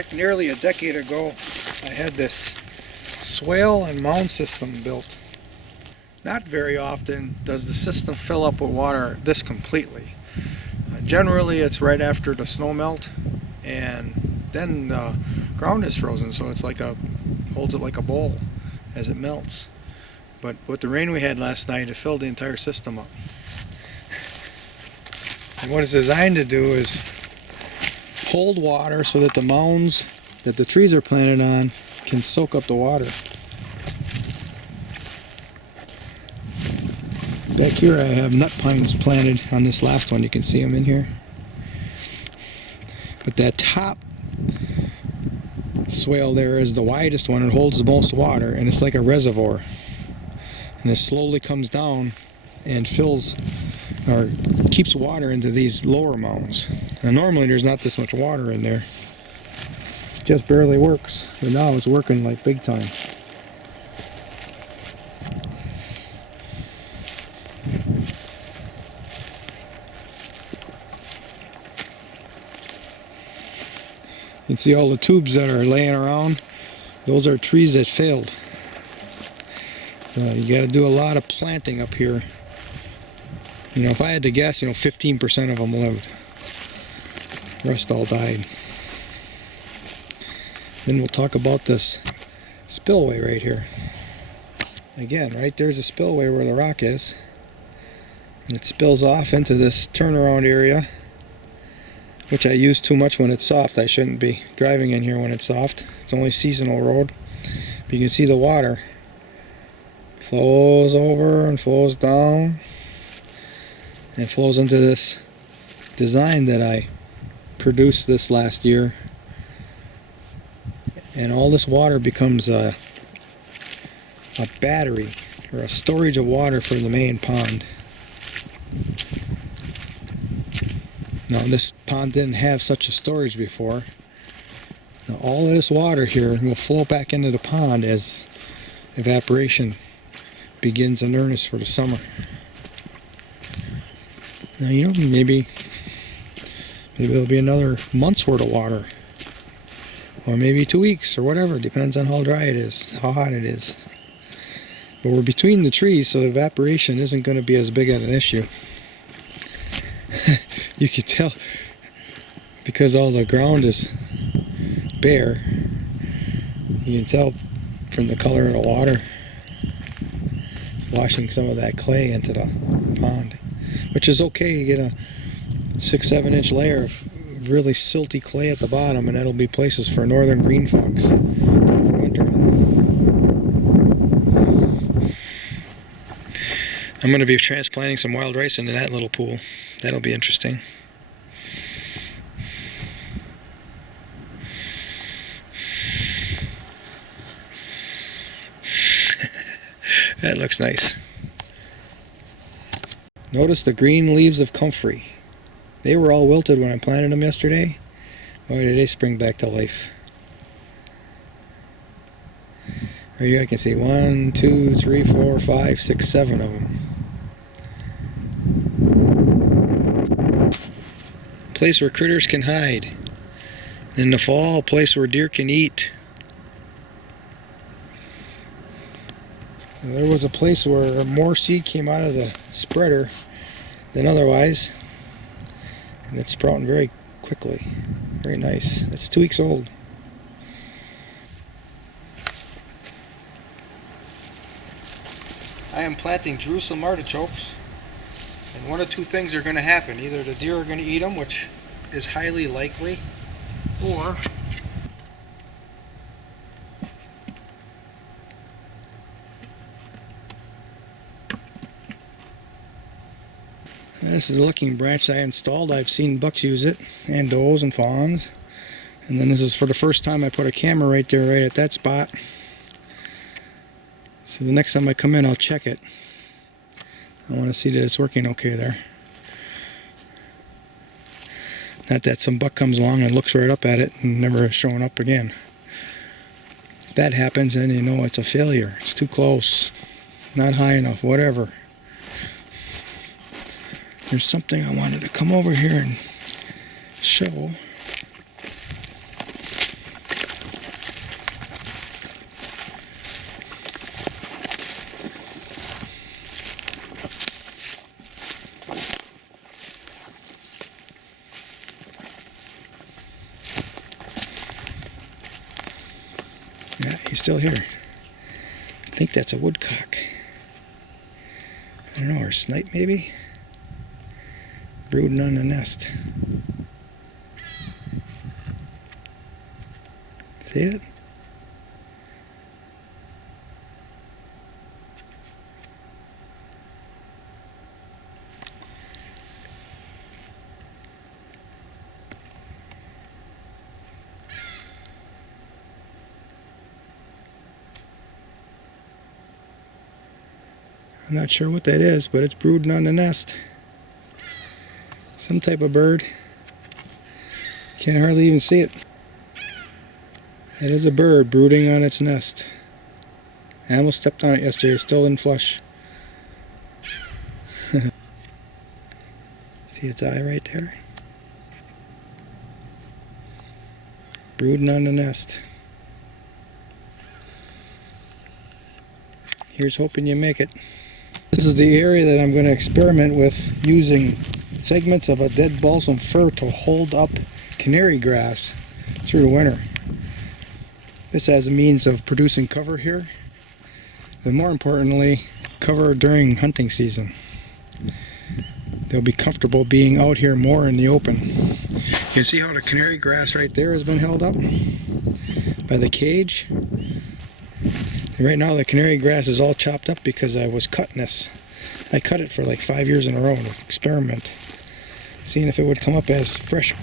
Back nearly a decade ago, I had this swale and mound system built. Not very often does the system fill up with water this completely. Generally it's right after the snow melt, and then the ground is frozen, so it's like holds it like a bowl as it melts. But with the rain we had last night, it filled the entire system up. And what it's designed to do is hold water so that the mounds that the trees are planted on can soak up the water. Back here I have nut pines planted on this last one. You can see them in here. But that top swale there is the widest one. It holds the most water, and it's like a reservoir. And it slowly comes down and fills or keeps water into these lower mounds. Now normally there's not this much water in there. It just barely works. But now it's working like big time. You can see all the tubes that are laying around. Those are trees that failed. You got to do a lot of planting up here. You know, if I had to guess, 15% of them lived. The rest all died. Then we'll talk about this spillway right here. Again, right there's a spillway where the rock is. And it spills off into this turnaround area, which I use too much when it's soft. I shouldn't be driving in here when it's soft. It's only seasonal road. But you can see the water flows over and flows down. And it flows into this design that I produced this last year. And all this water becomes a battery or a storage of water for the main pond. Now this pond didn't have such a storage before. Now all of this water here will flow back into the pond as evaporation begins in earnest for the summer. Now maybe there'll be another month's worth of water. Or maybe 2 weeks or whatever. Depends on how dry it is, how hot it is. But we're between the trees, so evaporation isn't going to be as big of an issue. You can tell because all the ground is bare. You can tell from the color of the water washing some of that clay into the pond, which is okay. You get a 6-7 inch layer of really silty clay at the bottom, and that'll be places for northern green fox for winter. I'm going to be transplanting some wild rice into that little pool. That'll be interesting. That looks nice. Notice the green leaves of comfrey. They were all wilted when I planted them yesterday. Boy, did they spring back to life. Right here I can see 1, 2, 3, 4, 5, 6, 7 of them. A place where critters can hide. In the fall, a place where deer can eat. There was a place where more seed came out of the spreader than otherwise. And it's sprouting very quickly. Very nice. It's 2 weeks old. I am planting Jerusalem artichokes. And one of two things are going to happen. Either the deer are going to eat them, which is highly likely, or this is the looking branch I installed. I've seen bucks use it, and does and fawns. And then this is for the first time I put a camera right there, right at that spot. So the next time I come in, I'll check it. I want to see that it's working okay there. Not that some buck comes along and looks right up at it and never is showing up again. If that happens, then you know it's a failure. It's too close, not high enough, whatever. There's something I wanted to come over here and show. He's still here. I think that's a woodcock. I don't know, or snipe maybe? Brooding on the nest. See it? I'm not sure what that is, but it's brooding on the nest. Some type of bird. Can't hardly even see it. That is a bird brooding on its nest. I almost stepped on it yesterday, it's still in flesh. See its eye right there? Brooding on the nest. Here's hoping you make it. This is the area that I'm going to experiment with using segments of a dead balsam fir to hold up canary grass through the winter. This as a means of producing cover here, but more importantly, cover during hunting season. They'll be comfortable being out here more in the open. You can see how the canary grass right there has been held up by the cage. And right now the canary grass is all chopped up because I was cutting this. I cut it for like 5 years in a row to experiment, seeing if it would come up as fresh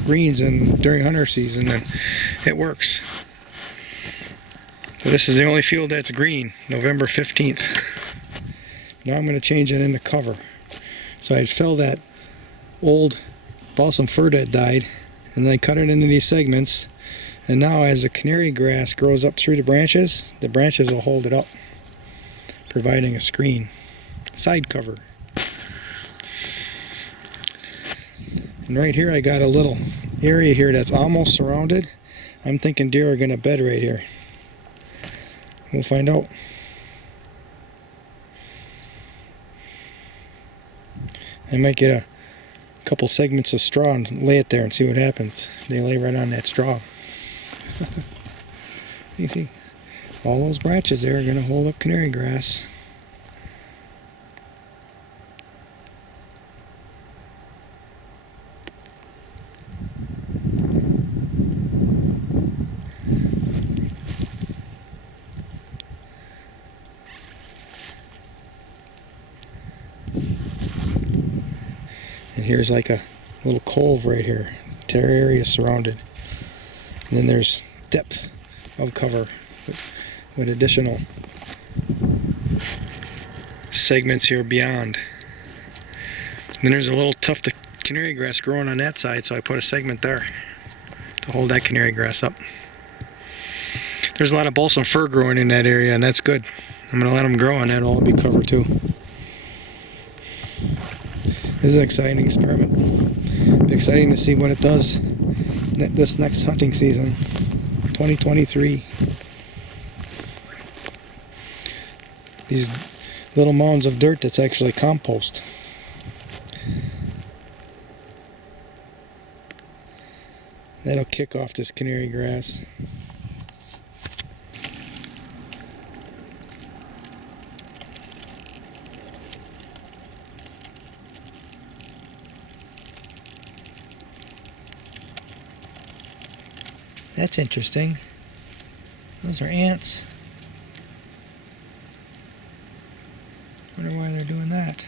greens during hunter season, and it works. So this is the only field that's green, November 15th. Now I'm going to change it into cover. So I'd fell that old balsam fir that died, and then I cut it into these segments. And now as the canary grass grows up through the branches will hold it up, providing a screen, side cover. And right here I got a little area here that's almost surrounded. I'm thinking deer are going to bed right here. We'll find out. I might get a couple segments of straw and lay it there and see what happens. They lay right on that straw. You see, all those branches there are going to hold up canary grass. And here's like a little cove right here. Entire area surrounded. And then there's depth of cover with additional segments here beyond. And then there's a little tuft of canary grass growing on that side, so I put a segment there to hold that canary grass up. There's a lot of balsam fir growing in that area, and that's good. I'm going to let them grow, and that'll all be covered too. This is an exciting experiment. It'll be exciting to see what it does this next hunting season, 2023. These little mounds of dirt that's actually compost. That'll kick off this canary grass. That's interesting. Those are ants. Wonder why they're doing that.